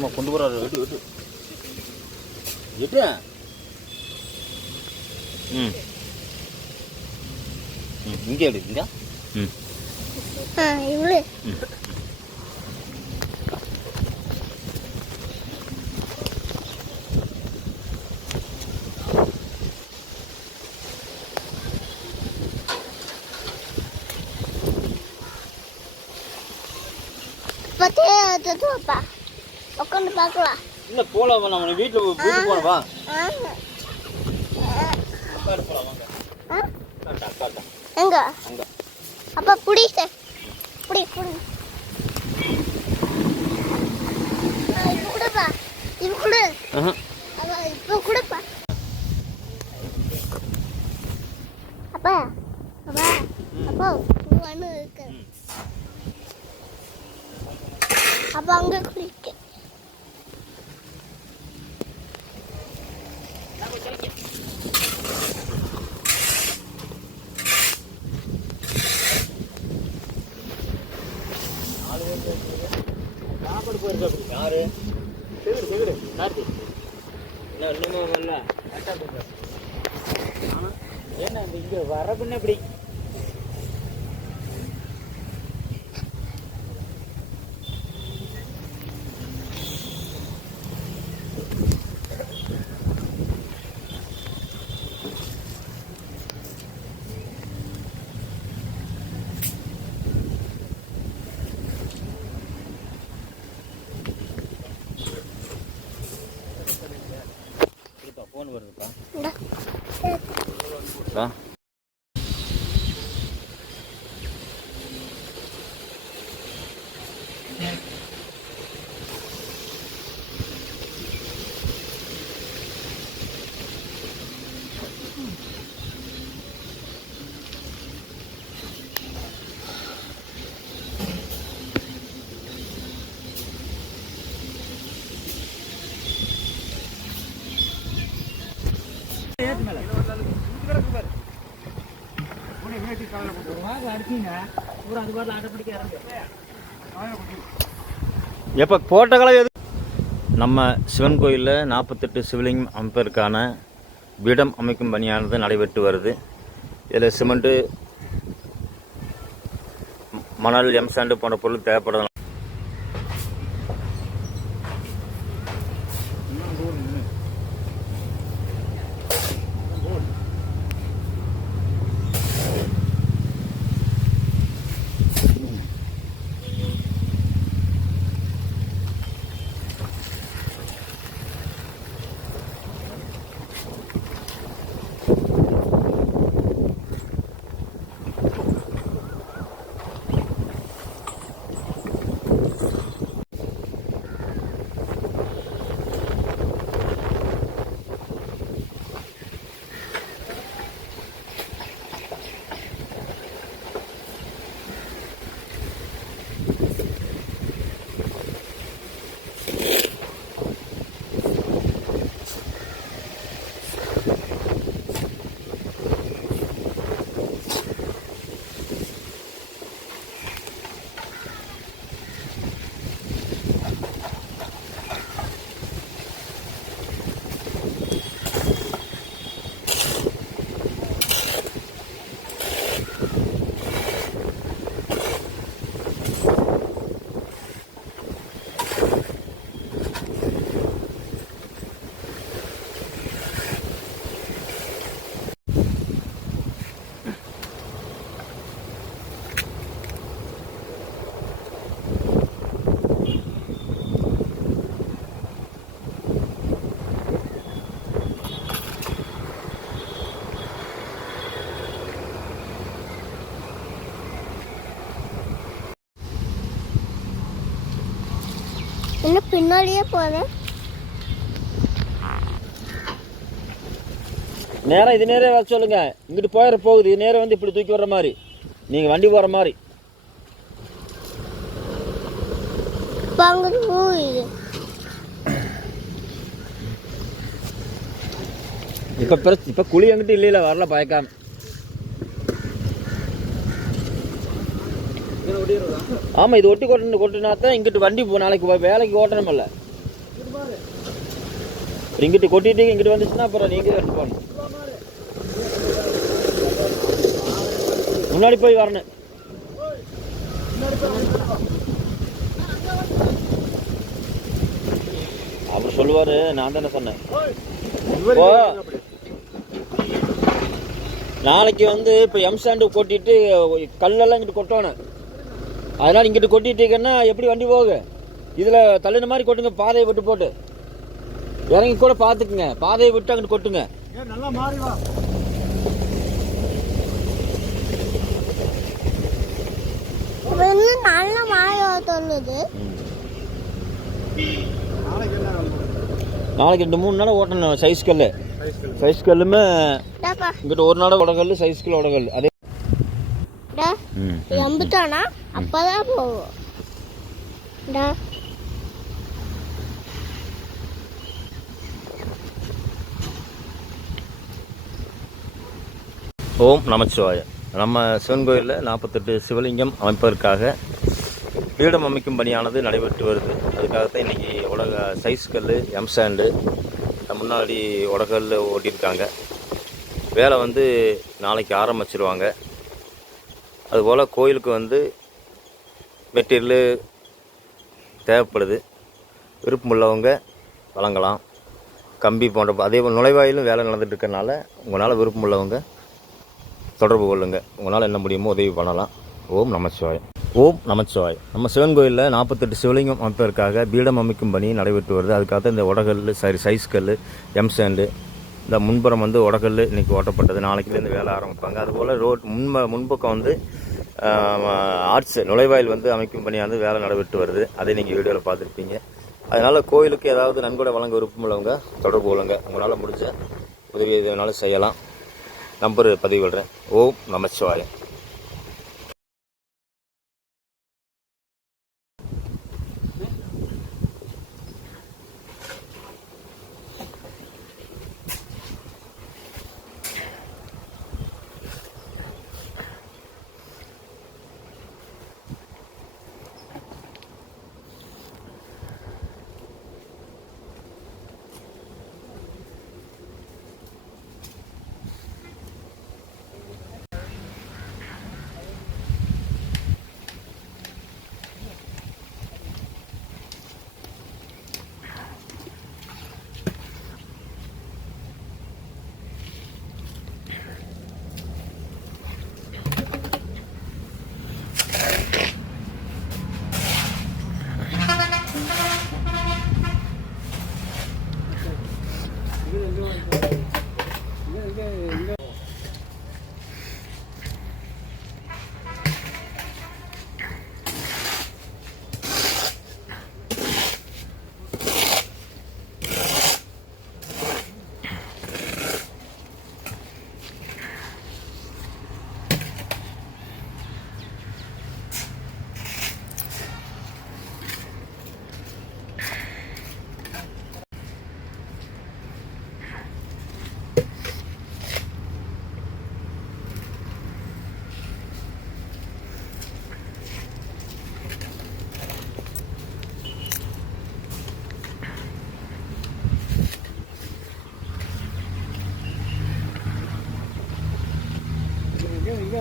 மாமா கொண்டு போறாரு. எடு எடு எடு ம். ம் இங்கே எடு இங்க. ம். ஆ இவ்வளோ பத்தியே தத்துவப்பா உட்காந்து பார்க்கலாம். இல்லை போகலாம் நம்ம வீட்டில் வீட்டுக்கு போகணும் வா. போகலாம் வாங்க. எங்க? அங்க. அப்பா புடி சார் புடி புடி. இது கொடுப்பா. கொடு. இப்போ கொடுப்பா. அப்பா அப்பா அப்பா இருக்கு. ம். அப்பா அங்கே குளிக்க இன்னமும் வரல? கரெக்டாக இந்த இங்கே வரக்குன்னு இப்படி எப்போ போட்ட கலவை எது? நம்ம சிவன் கோயிலில் நாற்பத்தெட்டு சிவலிங்கம் அமைப்பதற்கான பீடம் அமைக்கும் பணியானது நடைபெற்று வருது. இதில் சிமெண்ட்டு மணல் எம்சாண்டு போன்ற பொருள் தேவைப்படலாம் என்ன பின்னாடியே போகிறேன் நேரம் இது நேரே வர சொல்லுங்க. இங்கிட்டு போயிட போகுது. இது நேரம் வந்து இப்படி தூக்கி வர்ற மாதிரி. நீங்கள் வண்டி போகிற மாதிரி. இப்போ இப்போ குழி எங்கிட்ட இல்லையில வரல பயக்காம. ஆமாம் இது ஒட்டி கொட்டு கொட்டினா தான் இங்கிட்டு வண்டி போ- நாளைக்கு வேலைக்கு ஓட்டணுமில்ல. இங்கிட்டு கொட்டிட்டு இங்கிட்டு வந்துச்சுன்னா அப்புறம் நீங்கள் எடுத்து போகணும். முன்னாடி போய் வரணும். அவர் சொல்லுவாரு நான் தானே சொன்னேன். ஓ நாளைக்கு வந்து இப்போ எம்சாண்டு கொட்டிட்டு கல்லெல்லாம் இங்கிட்டு கொட்டணும். அதனால இங்கிட்டு கொட்டிட்டீங்கன்னா எப்படி வண்டி போகு இதில் தள்ளின மாதிரி கொட்டுங்க பாதையை விட்டு போட்டு. இறங்கி கூட பார்த்துக்குங்க. பாதையை விட்டு அங்கிட்டு கொட்டுங்க. நல்லா மாறி வா. நல்ல மழை நாளைக்கு ரெண்டு மூணு நாள் ஓட்டணும் சைஸ் கல் சைஸ் கல்லுமே இங்கிட்ட ஒரு நாள் உடகல் சைஸ் கல் உடகல் அதே எம்பிட்டானா அப்பதான் போவோம். ஓம் நமச்சிவாய. நம்ம சிவன் கோயிலில் நாற்பத்தெட்டு சிவலிங்கம் அமைப்பதற்காக பீடம் அமைக்கும் பணியானது நடைபெற்று வருது. அதுக்காகத்தான் இன்றைக்கி உலக சைஸ் கல் எம்சாண்டு முன்னாடி உலகல் ஓட்டியிருக்காங்க. வேலை வந்து நாளைக்கு ஆரம்பிச்சிருவாங்க. அதுபோல் கோயிலுக்கு வந்து மெட்டீரியலு தேவைப்படுது. விருப்பம் உள்ளவங்க வழங்கலாம். கம்பி போன்ற அதே போல் நுழைவாயிலும் வேலை நடந்துட்டு இருக்கறனால உங்களால் விருப்பம் உள்ளவங்க தொடர்பு கொள்ளுங்கள் உங்களால் என்ன முடியுமோ உதவி பண்ணலாம். ஓம் நமச்சிவாய். ஓம் நமச்சிவாய். நம்ம சிவன் கோயிலில் நாற்பத்தெட்டு சிவலிங்கம் அமைப்பதற்காக பீடம் அமைக்கும் பணி நடைபெற்று வருது. அதுக்காக இந்த உடகல் சரி சைஸ் கல் எம் சாண்டு இந்த முன்புறம் வந்து உடகல் இன்றைக்கி ஓட்டப்பட்டது. நாளைக்குலேருந்து வேலை ஆரம்பிப்பாங்க. அதுபோல் ரோட் முன்ப முன்பக்கம் வந்து ஆர்ட்ஸ் நுழைவாயில் வந்து அமைக்கும் பணியானது வேலை நடைபெற்று வருது. அதை நீங்கள் வீடியோவில் பார்த்துருப்பீங்க. அதனால் கோயிலுக்கு ஏதாவது நன்கொடை வழங்க விருப்பம் உள்ளவங்க தொடர்பு கொள்ளுங்க. உங்களால் முடிஞ்ச உதவி எதுனாலும் வேணாலும் செய்யலாம். நம்பர் பதிவிடுறேன். ஓம் நமச்சிவாயம். இங்க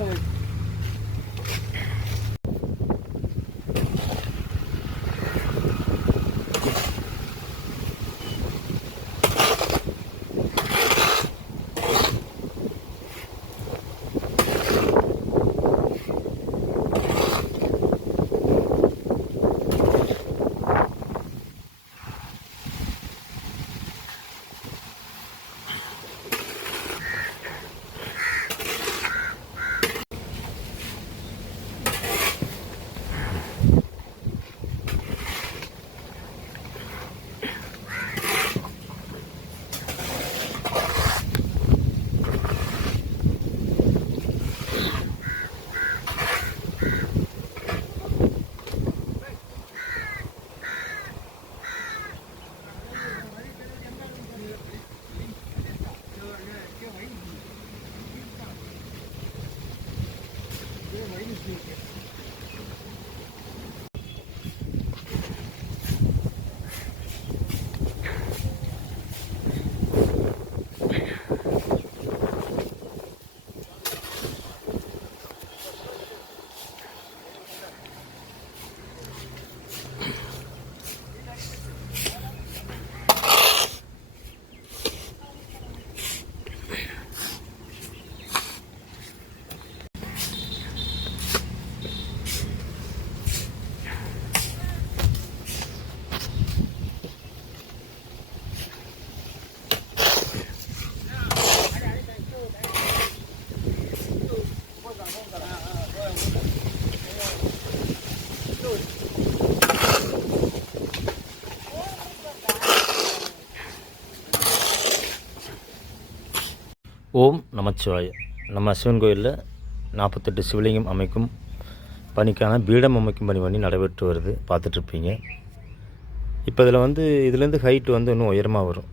ஓம் நமச்சிவாய. நம்ம சிவன் கோயிலில் நாற்பத்தெட்டு சிவலிங்கம் அமைக்கும் பணிக்கான பீடம் அமைக்கும் பணி பண்ணி நடைபெற்று வருது. பார்த்துட்ருப்பீங்க. இப்போ இதில் வந்து இதுலேருந்து ஹைட்டு வந்து இன்னும் உயரமாக வரும்.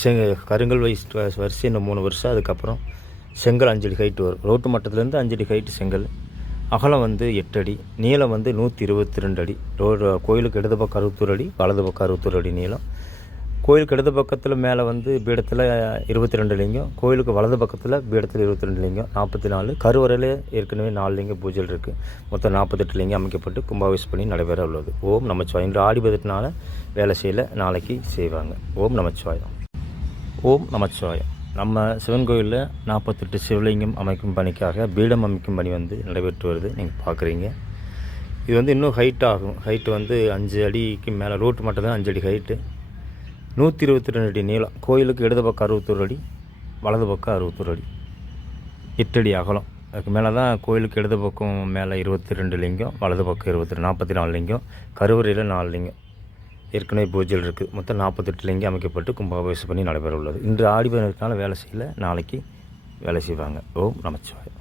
செங்க கருங்கல் வயசு வரிசை இன்னும் மூணு வருஷம். அதுக்கப்புறம் செங்கல் அஞ்சடி ஹைட்டு வரும். ரோட்டு மட்டத்துலேருந்து அஞ்சடி ஹைட்டு செங்கல். அகலம் வந்து எட்டு அடி நீளம் வந்து நூற்றி இருபத்தி ரெண்டு அடி. ரோடு கோயிலுக்கு இடது பக்கம் அறுபத்தொரு அடி வலது பக்கம் அறுபத்தொரு அடி நீளம். கோயிலுக்கு இடது பக்கத்தில் மேலே வந்து பீடத்தில் இருபத்தி ரெண்டு லிங்கம் கோயிலுக்கு வலது பக்கத்தில் பீடத்தில் இருபத்தி ரெண்டு லிங்கம் நாற்பத்தி நாலு. கருவறையில் ஏற்கனவே நாலு லிங்கம் பூஜைகள் இருக்குது மொத்தம் நாற்பத்தெட்டு லிங்கம் அமைக்கப்பட்டு கும்பாபிஷேகம் பண்ணி நடைபெற உள்ளது. ஓம் நமச்சிவாயம் இன்று ஆடி வேலை செய்யல நாளைக்கு செய்வாங்க. ஓம் நமச்சிவாயம் ஓம் நமச்சிவாயம் நம்ம சிவன் கோயிலில் நாற்பத்தெட்டு சிவலிங்கம் அமைக்கும் பணிக்காக பீடம் அமைக்கும் பணி வந்து நடைபெற்று வருது. நீங்கள் பார்க்குறீங்க இது வந்து இன்னும் ஹைட் ஆகும். ஹைட்டு வந்து அஞ்சு அடிக்கு மேலே ரோட்டு மட்டும் தான் அஞ்சு அடி ஹைட்டு நூற்றி இருபத்தி ரெண்டு அடி நீளம். கோயிலுக்கு இடது பக்கம் அறுபத்தொரு அடி வலது பக்கம் அறுபத்தொரு அடி. எட்டு அடி அகலம். அதுக்கு மேலே தான் கோயிலுக்கு இடது பக்கம் மேலே இருபத்தி ரெண்டு லிங்கம் வலது பக்கம் இருபத்தி நாற்பத்தி நாலு லிங்கம் கருவறையில் நாலு லிங்கம். ஏற்கனவே பூஜைகள் இருக்குது மொத்தம் நாற்பத்தெட்டு லிங்கம் அமைக்கப்பட்டு கும்பாபிஷேகம் பண்ணி நடைபெற உள்ளது இன்று ஆடி பதினெட்டுனால வேலை செய்யல. நாளைக்கு வேலை செய்வாங்க. ஓம் நமச்சிவாயம்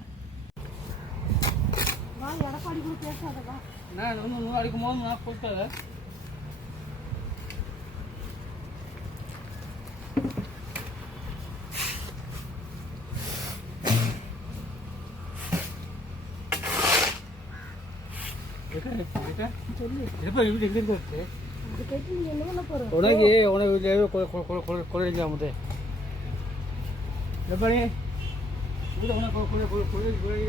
எங்க இருக்கு? உனக்கு உனக்கு கொள்ளைக்கலாம் முதே எப்படி? உனக்கு கொள்ளை கொள்ளை கொள்ளை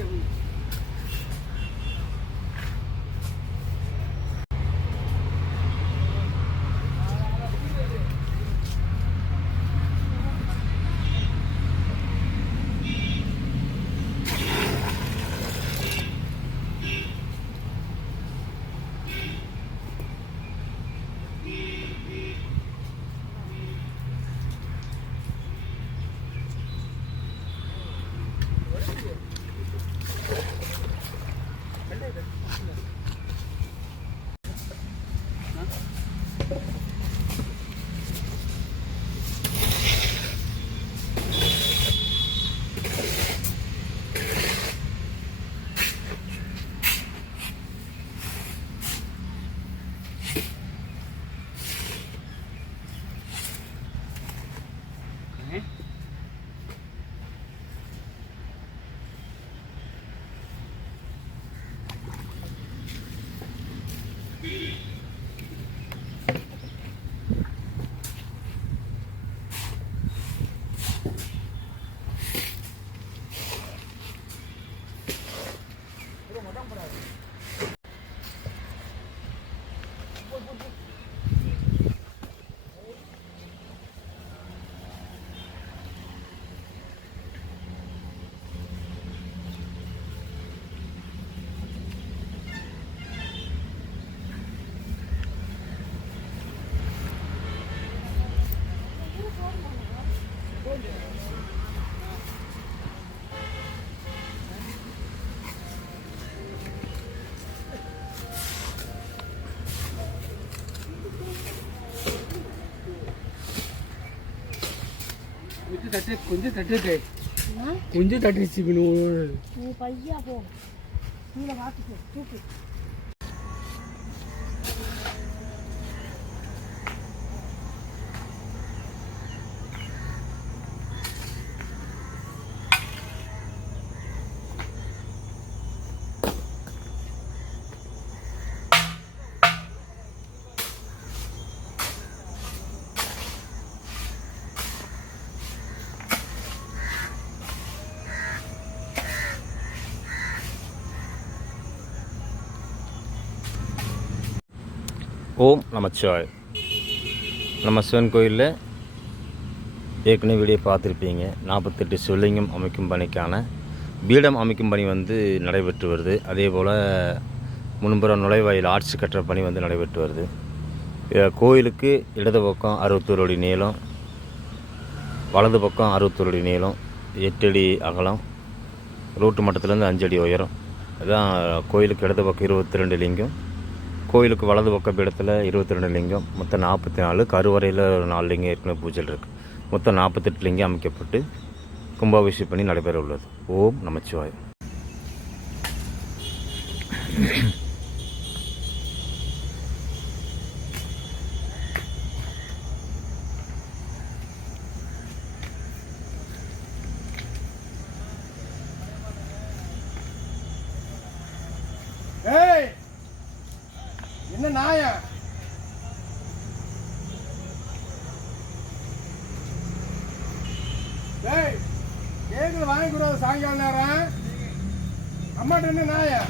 தட்டு கொஞ்சம் தட்டுட்டு கொஞ்சம் தட்டுச்சு நீ பையா போ. கீழே பார்த்துக்கோ தூக்கு. ஓம் நமச்சிவாய். நம்ம சிவன் கோயிலில் ஏற்கனவே வீடியோ பார்த்துருப்பீங்க. நாற்பத்தெட்டு சிவலிங்கம் அமைக்கும் பணிக்கான பீடம் அமைக்கும் பணி வந்து நடைபெற்று வருது. அதே போல் முன்புறம் நுழைவாயில் ஆட்சி கட்டுற பணி வந்து நடைபெற்று வருது. கோயிலுக்கு இடது பக்கம் அறுபத்தோரு அடி நீளம் வலது பக்கம் அறுபத்தோரு அடி நீளம் எட்டு அடி அகலம் ரோட்டு மட்டத்துலேருந்து அஞ்சடி உயரம். அதுதான் கோயிலுக்கு இடது பக்கம் இருபத்தி ரெண்டு லிங்கம் கோயிலுக்கு வலது பக்க பீடத்தில் இருபத்தி ரெண்டு லிங்கம் மொத்தம் நாற்பத்தி நாலு கருவறையில் ஒரு நாலு லிங்கம் ஏற்கனவே பூஜையில் இருக்குது மொத்தம் நாற்பத்தெட்டு லிங்கம் அமைக்கப்பட்டு கும்பாபிஷேகம் பண்ணி நடைபெற உள்ளது ஓம் நமச்சிவாய் என்ன நாயா? ஏய் கேக்குது வாங்கி கொடுறது நேரம். அம்மாட்ட என்ன நாயா?